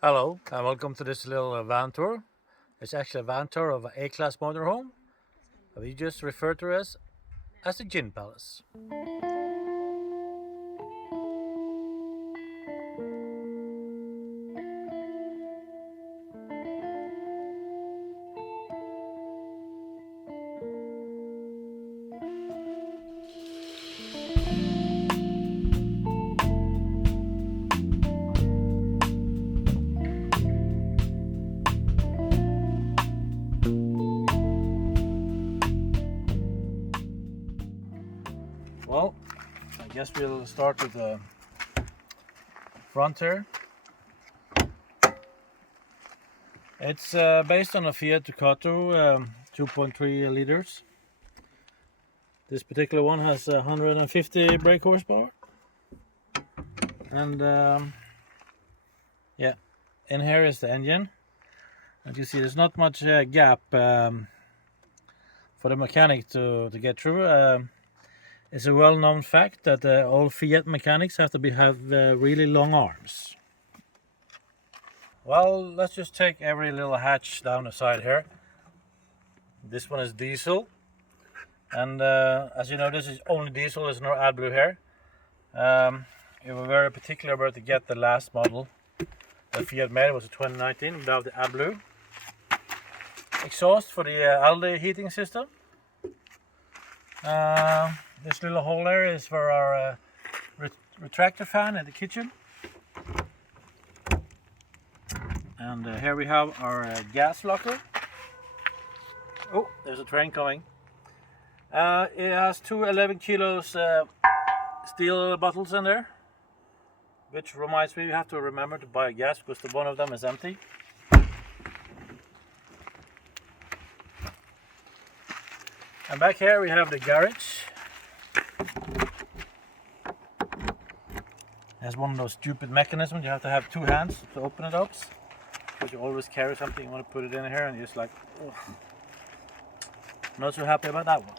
Hello and welcome to this little van tour. It's actually a van tour of an A-class motorhome. We just refer to it as the Gin Palace. Well, I guess we'll start with the front here. It's based on a Fiat Ducato 2.3 liters. This particular one has 150 brake horsepower. And yeah, in here is the engine. As you see, there's not much gap for the mechanic to get through. It's a well-known fact that all Fiat mechanics have really long arms. Well, let's just take every little hatch down the side here. This one is diesel, and as you know, this is only diesel. There's no AdBlue here. We were very particular about to get the last model that Fiat made. It was a 2019 without the AdBlue. Exhaust for the Alde heating system. This little hole there is for our retractor fan in the kitchen. And here we have our gas locker. Oh, there's a train coming. It has two 11 kilos steel bottles in there, which reminds me we have to remember to buy gas because one of them is empty. And back here we have the garage. There's one of those stupid mechanisms. You have to have two hands to open it up. Because you always carry something, you want to put it in here and you're just like, ugh. Not so happy about that one.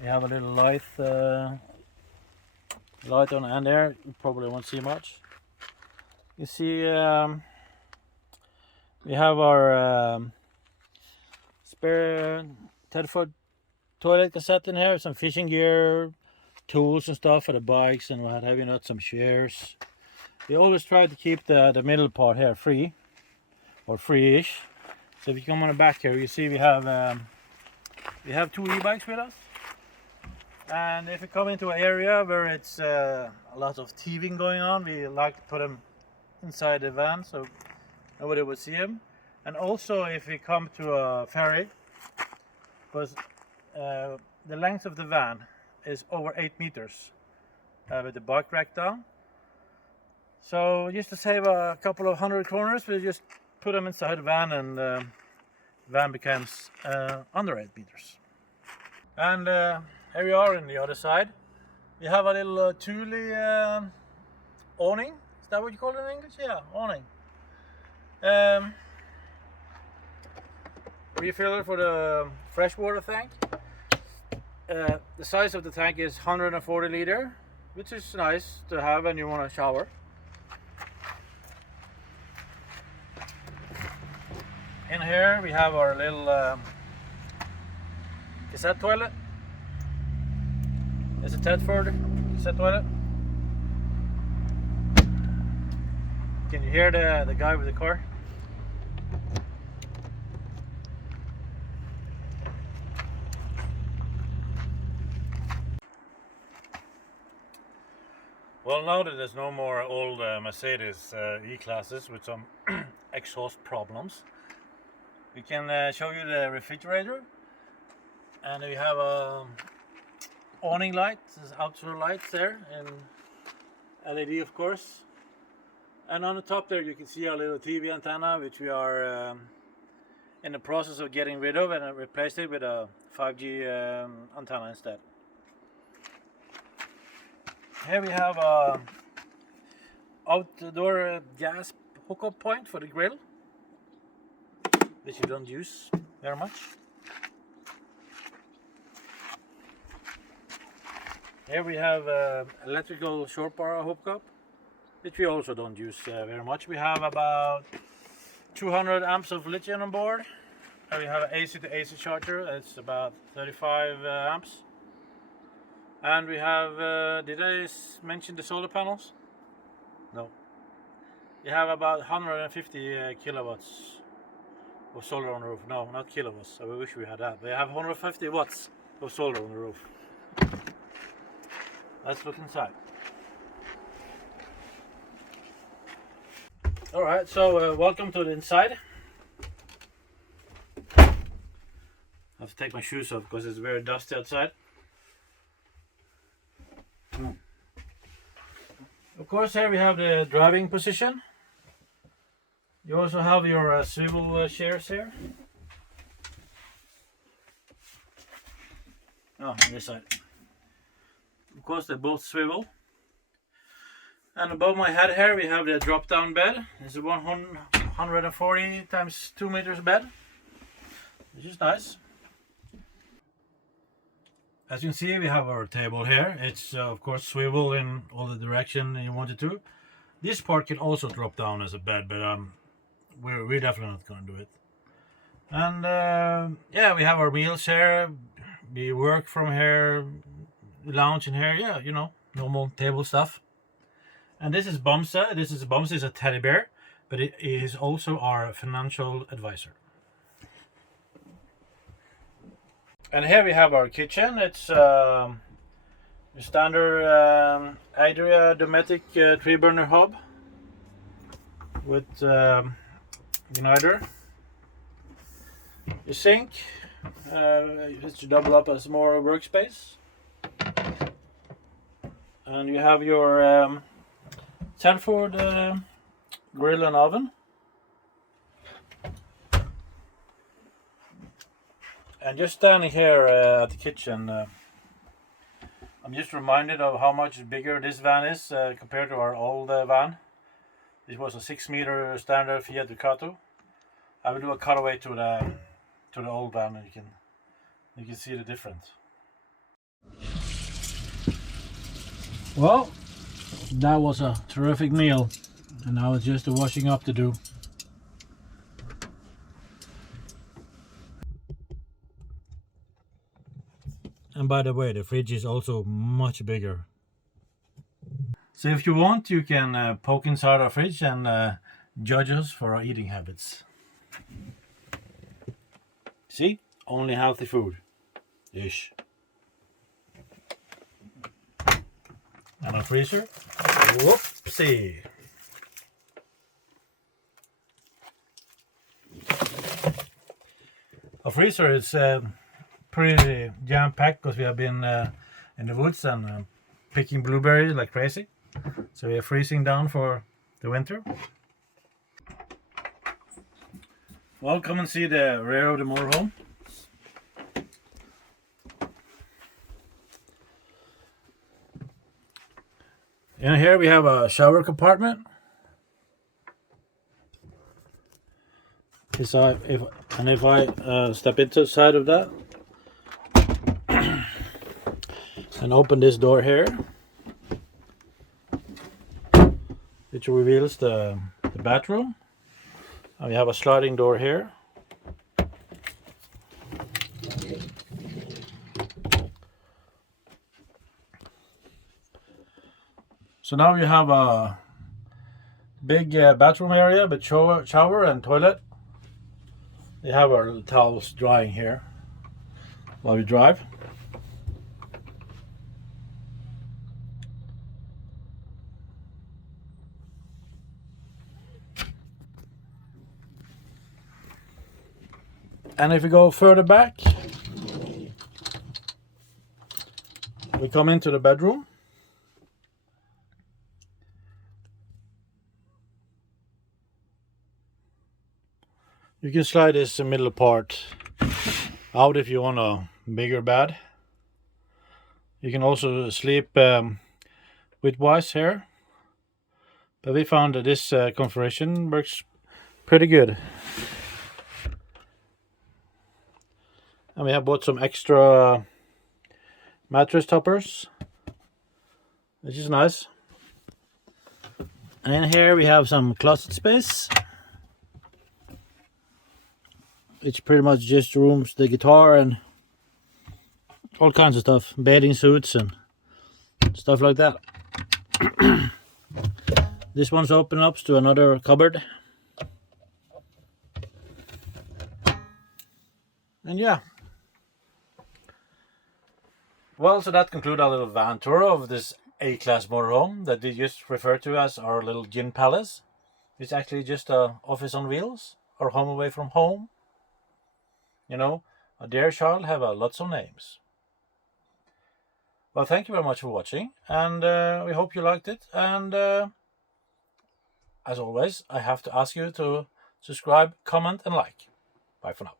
We have a little light on the end there. You probably won't see much. You see we have our spare 10-foot toilet cassette in here, some fishing gear, tools and stuff for the bikes and what have you, not some shears. We always try to keep the middle part here free, or free-ish. So if you come on the back here, you see we have two e-bikes with us. And if you come into an area where it's a lot of thieving going on, we like to put them inside the van so nobody would see them. And also if we come to a ferry, because the length of the van is over 8 meters with the bike rack down. So just to save a couple of 100 kroners, we just put them inside the van and the van becomes under 8 meters. And here we are on the other side. We have a little Thule awning. Is that what you call it in English? Yeah, awning. Refiller for the freshwater tank. The size of the tank is 140 liter, which is nice to have when you want to shower. In here we have our little cassette toilet. It's a Tedford cassette toilet. Can you hear the guy with the car? Well, now that there's no more old Mercedes E-classes with some exhaust problems, we can show you the refrigerator. And we have a awning light, there's outdoor lights there, and LED of course. And on the top there you can see our little TV antenna, which we are in the process of getting rid of and replace it with a 5G antenna instead. Here we have a outdoor gas hookup point for the grill, which you don't use very much. Here we have electrical short power hookup. which we also don't use very much. We have about 200 amps of lithium on board. And we have an AC to AC charger. It's about 35 amps. And we have, did I mention the solar panels? No. We have about 150 kilowatts of solar on the roof. No, not kilowatts. I wish we had that. We have 150 watts of solar on the roof. Let's look inside. Alright, so welcome to the inside. I have to take my shoes off because it's very dusty outside. Of course, here we have the driving position. You also have your swivel chairs here. Oh, on this side. Of course, they both swivel. And above my head here we have the drop-down bed. It's a 140 times 2 meters bed, which is nice. As you can see, we have our table here. It's of course swivel in all the direction you want it to. This part can also drop down as a bed, but we're definitely not going to do it. And yeah, we have our meals here. We work from here, lounge in here. Yeah, you know, normal table stuff. And this is Bamse. Bamse is a teddy bear, but it is also our financial advisor. And here we have our kitchen. It's a standard Adria Dometic 3-burner hob with igniter. The sink, it's to double up as more workspace. And you have your Sanford grill and oven. And just standing here at the kitchen, I'm just reminded of how much bigger this van is compared to our old van. This was a 6-meter standard Fiat Ducato. I will do a cutaway to the old van, and you can see the difference. Well, that was a terrific meal, and now it's just the washing up to do. And by the way, the fridge is also much bigger. So if you want, you can poke inside our fridge and judge us for our eating habits. See? Only healthy food. Ish. And our freezer. Whoopsie. Our freezer is pretty jam-packed because we have been in the woods and picking blueberries like crazy. So we are freezing down for the winter. Well, come and see the rear of the motorhome. In here we have a shower compartment. If I step into the side of that and open this door here, which reveals the bathroom. And we have a sliding door here. So now you have a big bathroom area with shower and toilet. We have our towels drying here while we drive. And if we go further back, we come into the bedroom. You can slide this middle part out if you want a bigger bed. You can also sleep widthwise here. But we found that this configuration works pretty good. And we have bought some extra mattress toppers, which is nice. And in here we have some closet space, which pretty much just rooms the guitar and all kinds of stuff, bathing suits and stuff like that. This one's open up to another cupboard. And yeah. Well, so that concludes our little van tour of this A-class motorhome that we just refer to as our little gin palace. It's actually just a office on wheels, or home away from home. You know, a dear child have lots of names. Well, thank you very much for watching, and we hope you liked it. And as always, I have to ask you to subscribe, comment, and like. Bye for now.